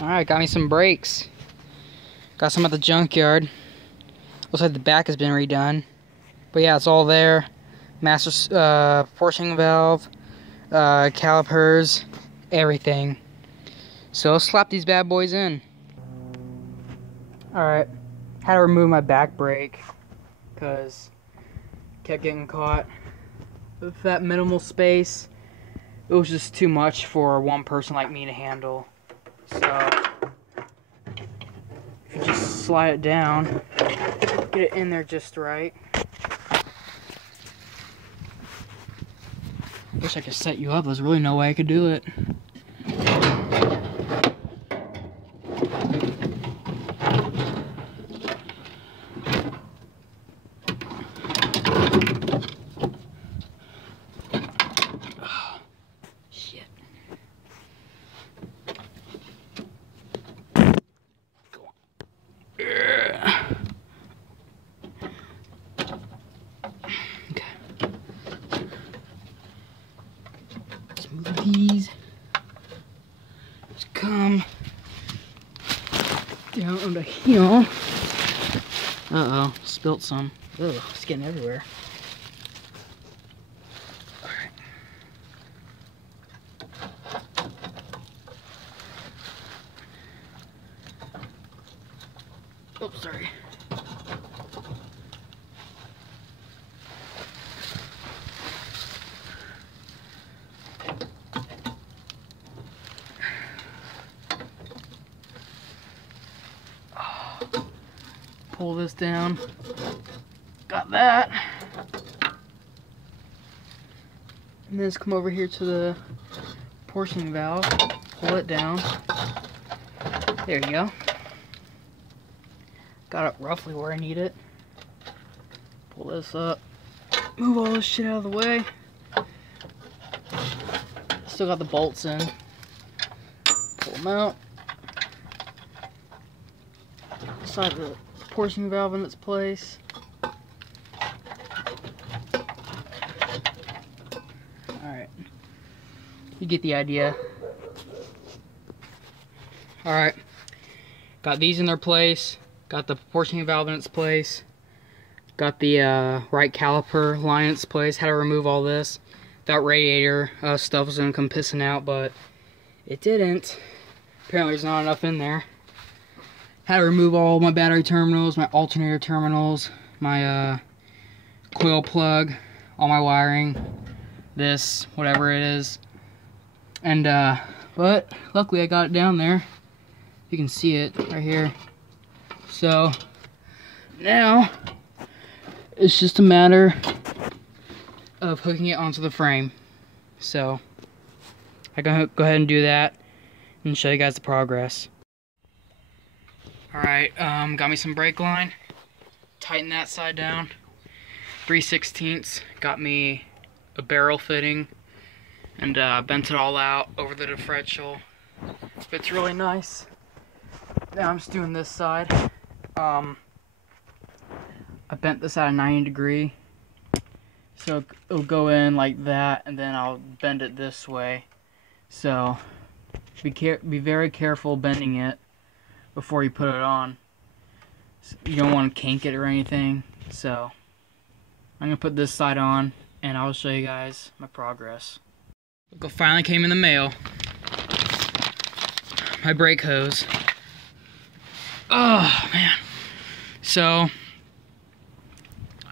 Alright, got me some brakes. Got some at the junkyard. Looks like the back has been redone. But yeah, it's all there. Master portioning valve, calipers, everything. So let's slap these bad boys in. Alright, had to remove my back brake because kept getting caught. With that minimal space, it was just too much for one person like me to handle. So if you just slide it down, get it in there just right. Wish I could set you up. There's really no way I could do it. Shit. Go on. Okay. Let's move these. Just come down under here. Uh-oh, spilt some. Ugh, it's getting everywhere. Alright. Oh, sorry. Pull this down. Got that. And then just come over here to the portioning valve. Pull it down. There you go. Got it roughly where I need it. Pull this up. Move all this shit out of the way. Still got the bolts in. Pull them out. Slide the portioning valve in its place. Alright. You get the idea. Alright. Got these in their place. Got the portioning valve in its place. Got the right caliper line in its place. Had to remove all this. That radiator stuff was going to come pissing out, but it didn't. Apparently there's not enough in there. Had to remove all my battery terminals, my alternator terminals, my coil plug, all my wiring, this, whatever it is. And, but luckily I got it down there. You can see it right here. So, now, it's just a matter of hooking it onto the frame. So, I can go ahead and do that and show you guys the progress. Alright, got me some brake line. Tighten that side down. 3/16. Got me a barrel fitting. And bent it all out over the differential. Fits really nice. Now I'm just doing this side. I bent this at a 90 degree. So it'll go in like that, and then I'll bend it this way. So be very careful bending it before you put it on. You don't want to kink it or anything. So I'm gonna put this side on and I'll show you guys my progress. Look what finally came in the mail. My brake hose. Oh man. So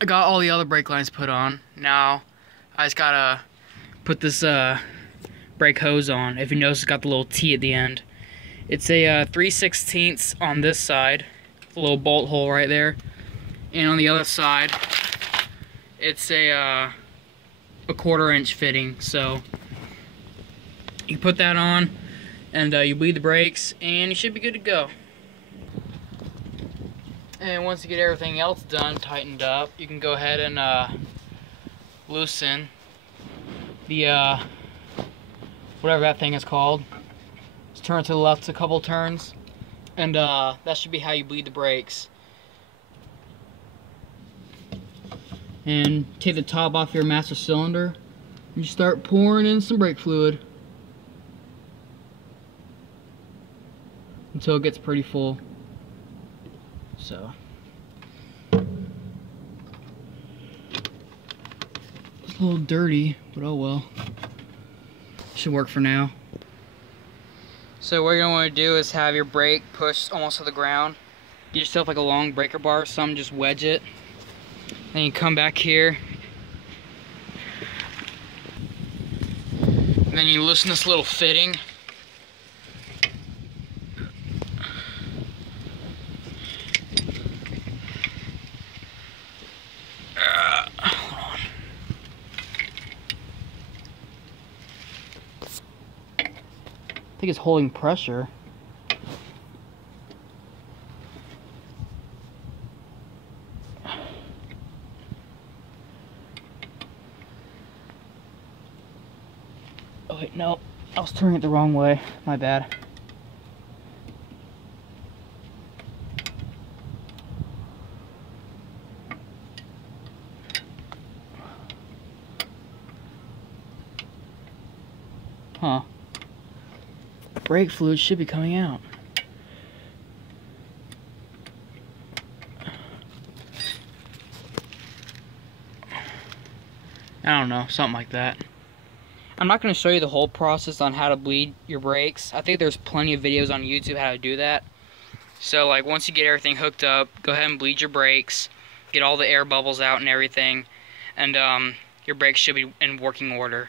I got all the other brake lines put on. Now I just gotta put this brake hose on. If you notice, it's got the little T at the end. It's a 3/16 on this side, a little bolt hole right there, and on the other side, it's a 1/4 inch fitting. So you put that on, and you bleed the brakes, and you should be good to go. And once you get everything else done, tightened up, you can go ahead and loosen the whatever that thing is called. Just turn it to the left a couple turns, and that should be how you bleed the brakes. And take the top off your master cylinder, and you start pouring in some brake fluid. until it gets pretty full. So it's a little dirty, but oh well. Should work for now. So what you're gonna want to do is have your brake pushed almost to the ground. Get yourself like a long breaker bar or something, just wedge it. Then you come back here. And then you loosen this little fitting. Hold on. I think it's holding pressure. Oh wait, no, I was turning it the wrong way. My bad. Huh. Brake fluid should be coming out. I don't know, something like that. I'm not going to show you the whole process on how to bleed your brakes. I think there's plenty of videos on YouTube how to do that. So like once you get everything hooked up, go ahead and bleed your brakes, get all the air bubbles out and everything, and your brakes should be in working order.